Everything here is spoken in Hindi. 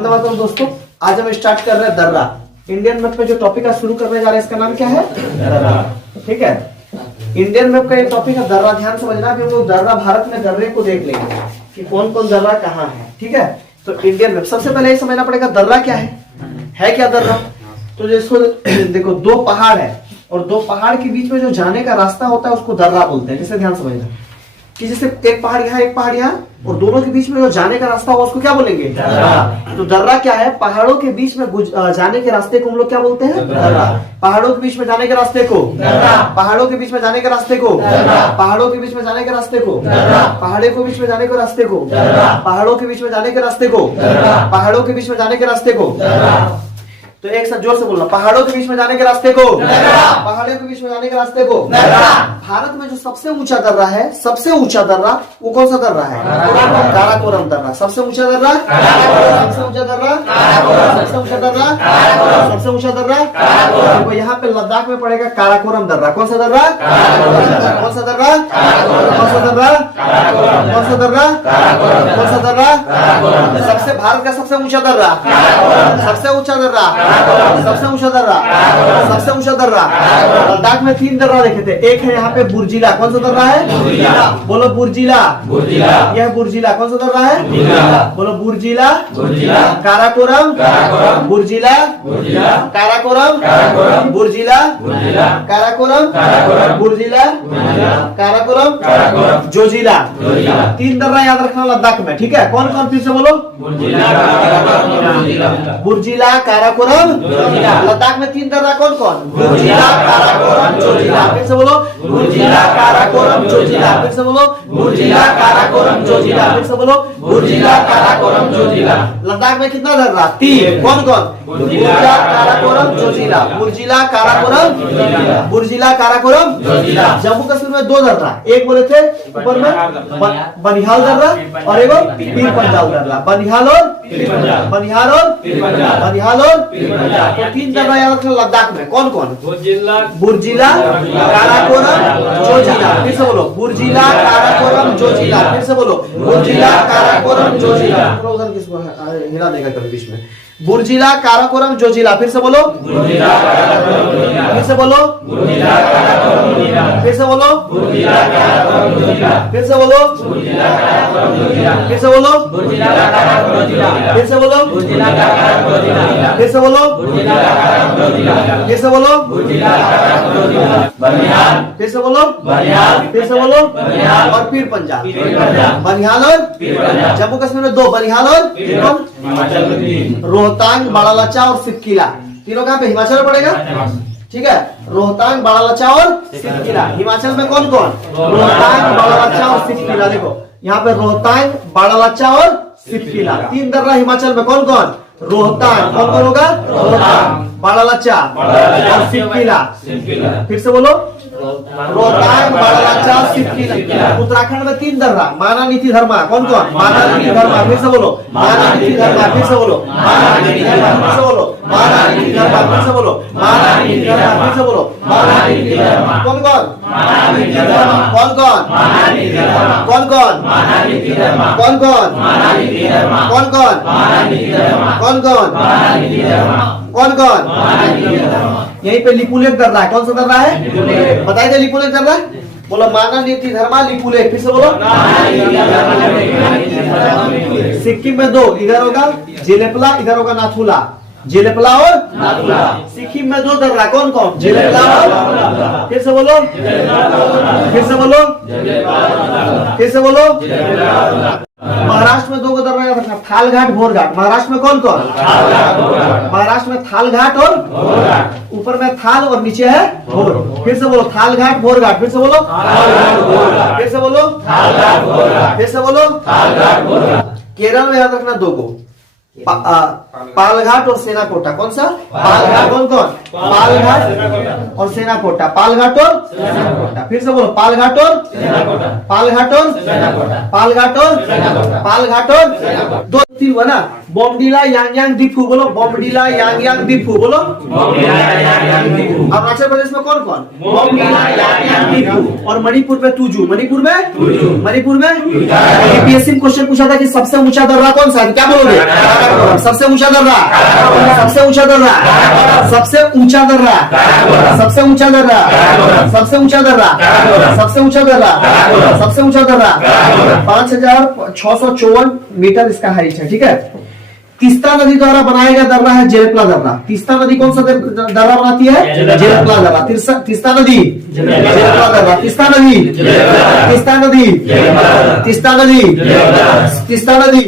धन्यवाद दोस्तों। आज हम स्टार्ट कर रहे हैं दर्रा। इंडियन मैप में जो टॉपिक का शुरू करने जा रहे हैं इसका नाम क्या है? दर्रा। ठीक है, इंडियन मैप का ये टॉपिक है दर्रा। ध्यान समझना कि हम लोग दर्रा भारत में दर्रे को देख लेंगे कि कौन कौन दर्रा कहाँ है। ठीक है, तो इंडियन मैप सबसे पहले ये समझना पड़ेगा दर्रा क्या है क्या दर्रा। तो जिसको देखो दो पहाड़ है और दो पहाड़ के बीच में जो जाने का रास्ता होता है उसको दर्रा बोलते हैं। जैसे ध्यान समझना कि जैसे एक पहाड़ यहाँ एक पहाड़ यहाँ और दोनों के बीच में जो जाने का रास्ता होगा उसको क्या बोलेंगे? दर्रा। तो दर्रा क्या है? पहाड़ों के बीच में जाने के रास्ते को हम लोग क्या बोलते हैं? दर्रा। पहाड़ों के बीच में जाने के रास्ते को दर्रा। पहाड़ों के बीच में जाने के रास्ते को दर्रा। पहाड़ों के बीच में जाने के रास्ते को दर्रा। पहाड़ों के बीच में जाने के रास्ते को दर्रा। पहाड़ों के बीच में जाने के रास्ते को दर्रा। पहाड़ों के बीच में जाने के रास्ते को दर्रा। तो एक साथ जोर से बोलना, पहाड़ों के बीच में जाने के रास्ते को दर्रा। पहाड़ों के बीच में जाने के रास्ते को दर्रा। भारत में जो सबसे ऊंचा दर्रा है, सबसे ऊंचा दर्रा वो कौन सा दर्रा है? काराकोरम दर्रा। सबसे ऊंचा दर्रा, सबसे ऊंचा दर्रा, सबसे ऊंचा दर्रा, सबसे ऊंचा दर्रा। देखो यहाँ पे लद्दाख में पड़ेगा काराकोरम दर्रा। कौन सा दर्रा? कौन सा दर्रा? कौन सा दर्रा? कौन सा दर्रा? कौन सा दर्रा? सबसे भारत का सबसे ऊंचा दर्रा, सबसे ऊंचा दर्रा, सबसे ऊंचा दर्रा, सबसे ऊंचा दर्रा। लद्दाख में 3 दर्रा देखे थे। एक है यहाँ पे बुर्जिला। कौन सा दर्रा है? बोलो बुर्जिला। यह बुर्जिला। कौन सा दर्रा है? बोलो बुर्जिला, काराकोरम, बुर्जिला, काराकोरम, बुर्जिला, काराकोरम, बुर्जिला, काराकोरम, जोजिला। 3 दर्रा याद रखना लद्दाख में। ठीक है, कौन कौन फिर से बोलो? बुर्जिला, काराकोरम, लद्दाख में 3 दर्रा कौन कौन? बुर्जिला, काराकोरम, जोजिला। फिर से बोलो बुर्जिला, काराकोरम, जोजिला। फिर से बोलो बुर्जिला, काराकोरम, जोजिला। फिर से बोलो बुर्जिला, काराकोरम, जोजिला। लद्दाख में कितना दर्रा? 3। कौन कौन? बुर्जिला, काराकोरम, जोजिला। बुर्जिला, काराकोरम, बुर्जिला, काराकोरम, जोजिला। जम्मू कश्मीर में 2 दर्रा, एक बोले थे ऊपर में बनिहाल दर्रा और एक पीर पंजाल दर्रा। बनिहाल और बनिहाल और बनिहाल और तो 3 दर्रा याद रखना लद्दाख में। कौन कौन? बुर्जिला, काराकोरम, जोजिला। फिर से बोलो बुर्जिला, काराकोरम, जोजिला। फिर से बोलो बुर्जिला, काराकोरम, जोजिला। उधर किसको हिला देगा कभी बीच में? बुर्जिला, काराकोरम, जोजिला। फिर से बोलो बुर्जिला, काराकोरम, जोजिला। फिर से बोलो बुर्जिला, काराकोरम, जोजिला। फिर से बोलो बुर्जिला, काराकोरम, जोजिला। फिर से बोलो बुर्जिला, काराकोरम, जोजिला। फिर से बोलो बुर्जिला, काराकोरम, जोजिला। फिर से बोलो बुर्जिला, काराकोरम, जोजिला। फिर से बोलो बुर्जिला, काराकोरम, जोजिला। फिर से बोलो बुर्जिला, काराकोरम, जोजिला। बनिहाल। फिर से बोलो बनिहाल। फिर से बोलो बनिहाल और पीर पंजाल। बनिहाल और पीर पंजाल। जम्मू कश्मीर में 2, बनिहाल और हिमाचल में 3। रोहतांग, बाड़ालचा और सिपकिला। तीनों कहाँ पे? हिमाचल में पड़ेगा। ठीक है, रोहतांग, बाड़ालचा और सिपकिला। हिमाचल में कौन कौन? रोहतांग, बाड़ालचा और सिपकिला। देखो यहाँ पे रोहतांग, बाड़ालचा और सिपकिला। 3 दर्रा हिमाचल में। कौन कौन? रोहतांग। कौन कौन होगा? रोहतांग, बाड़ालचा और सिपकिला। फिर से बोलो रोहतांग, बाड़ालचा, सिपकिला। उत्तराखंड में 3 दर्रा, माना, नीति, धर्मा। कौन कौन? माना, नीति, धर्मा। फिर से बोलो माना, नीति, धर्मा। फिर से बोलो माना, नीति, धर्मा। फिर से बोलो माना, नीति, धर्मा। फिर से बोलो माना, नीति, धर्मा। फिर से बोलो माना, नीति, धर्मा। कौन कौन? माना, नीति, धर्मा। कौन कौन? माना, नीति, धर्मा। कौन कौन? माना, नीति, धर्मा। कौन कौन? माना, नीति, धर्मा। कौन कौन? माना, नीति, धर्मा। कौन कौन? माना, नीति, धर्मा। कौन कौन? माना, नीति, धर्मा। यहीं पे लिपुलेख दर्रा है। कौन सा दर्रा है? बताइए लिपुलेख दर्रा। बोलो माना, नीति, धर्मा, लिपुलेख। फिर से बोलो। सिक्किम में 2, इधर होगा जेलेपला, इधर होगा नाथुला। जेलेपला और नाथुला। सिक्किम में 2 दर्रा। कौन कौन? जेलेपला और फिर से बोलो फिर से बोलो फिर से बोलो। महाराष्ट्र में 2 दर्रा याद रखना, थालघाट, भोरघाट। महाराष्ट्र में कौन कौन? महाराष्ट्र में थालघाट और ऊपर में थाल और नीचे है भोर। फिर से बोलो थालघाट, भोरघाट। फिर से बोलो फिर से बोलो फिर से बोलो। केरल में याद रखना 2 को, पालघाट और सेनाकोटा। कौन सा? पालघाट। कौन कौन? पालघाट और सेनाकोटा। पालघाट और सेनाकोटा। फिर से बोलो पालघाट और सेनाकोटा। पालघाट और सेनाकोटा। पालघाट और सेनाकोटा। पालघाट और 2 तीन हुआ ना, बोमडिला यांगयांग दीपू, बोलो बोमडिला यांगयांग दीपू, बोलो। अरुणाचल प्रदेश में कौन कौन? बोमडिला यांगयांग दीपू। और मणिपुर में तुजू, मणिपुर में यूपीएससी में क्वेश्चन पूछा था कि सबसे ऊंचा दर्रा कौन सा है, क्या बोलोगे? सबसे ऊंचा दर्रा, सबसे ऊंचा दर्रा, सबसे ऊंचा दर्रा, सबसे ऊंचा दर्रा, सबसे ऊंचा दर्रा, सबसे ऊंचा दर्रा, सबसे ऊंचा दर्रा, 5654 मीटर इसका हाइट है, ठीक है। तीस्ता नदी द्वारा बनाया गया दर्रा है जेरेप्ला दर्रा। तीस्ता नदी कौन सा दर्रा बनाती है? जेरेप्ला दर्रा। तीस्ता नदी जेरेप्ला दर्रा, तीस्ता नदी, तीस्ता नदी, तीस्ता नदी, तीस्ता नदी।